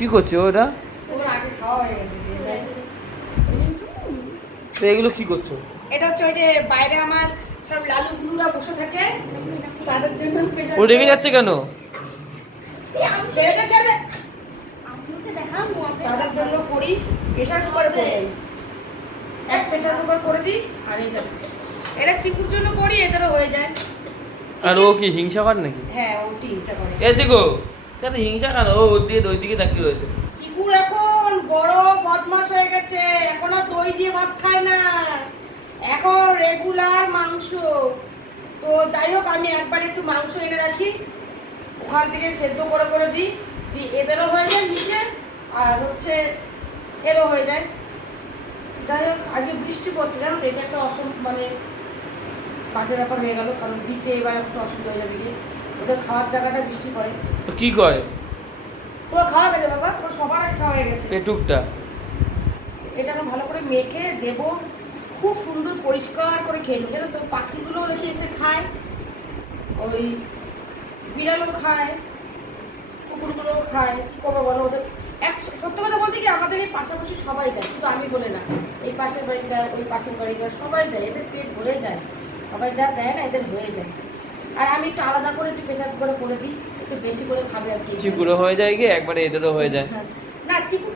কি করছে ওরা? ওর আগে খাওয়া হয়ে গেছে। তো এগুলো কি করছো? এটা হচ্ছে ওই যে বাইরে আমার সব লালু গুলুরা বসে থাকে, তাদের জন্য ও রেগে যাচ্ছে কেন? ছেড়ে দে ছেড়ে দে। তাদের জন্য করি, প্রেশার কুকারে করে দিই। এক প্রেশার কুকার করে দিই আর এই দেখো এটা চিকুর জন্য করি, এদেরও হয়ে যায়। আর ও কি হিংসা করে নাকি? হ্যাঁ ওটি হিংসা করে। এসে গো তাতে হিংসা কেন? ও ওর দিয়ে ওই দিকে তাকিয়ে রয়েছে। চিকুর এখন বড় বদমাশ হয়ে গেছে, এখন আর দই দিয়ে ভাত খায় না, এখন রেগুলার মাংস। তো যাই হোক আমি একবার একটু মাংস এনে রাখি, ওখান থেকে সেদ্ধ করে করে দিই, এদেরও হয়ে যায় নিচে, আর হচ্ছে এরও হয়ে যায়। যাই হোক আজকে বৃষ্টি পড়ছে জানো তো, এটা একটা মানে বাজে ব্যাপার হয়ে গেল, কারণ দিতে এবার একটু অসুবিধা হয়ে যাবে। ওদের খাওয়ার জায়গাটা বৃষ্টি পড়ে। তো কি করে? তোমার খাওয়া গেছে বাবা, তোমার সবার আগে খাওয়া হয়ে গেছে। পেটুকটা এটা আমি ভালো করে মেখে দেবো, খুব সুন্দর পরিষ্কার করে খেয়ে নেবো। জানো তো পাখিগুলো দেখি এসে খায়, ওই বিড়ালও খায়, কুকুরগুলোও খায়। কী করবো বলো, ওদের সত্য কথা বলতে কি আমাদের এই পাশাপাশি সবাই দেয়, কিন্তু আমি বলে না, এই পাশের বাড়ি দেয়, ওই পাশের বাড়ি দেয়, সবাই দেয়, এদের পেট ভরে যায়। সবাই যা দেয় না এদের হয়ে যায়। আর আমি একটু আলাদা করে একটু প্রেশার করে দিই, একটু বেশি করে খাবে আর কি। চিকুরো হয়ে যায় গিয়ে একবারে এদেরও হয়ে যায়। না চিকু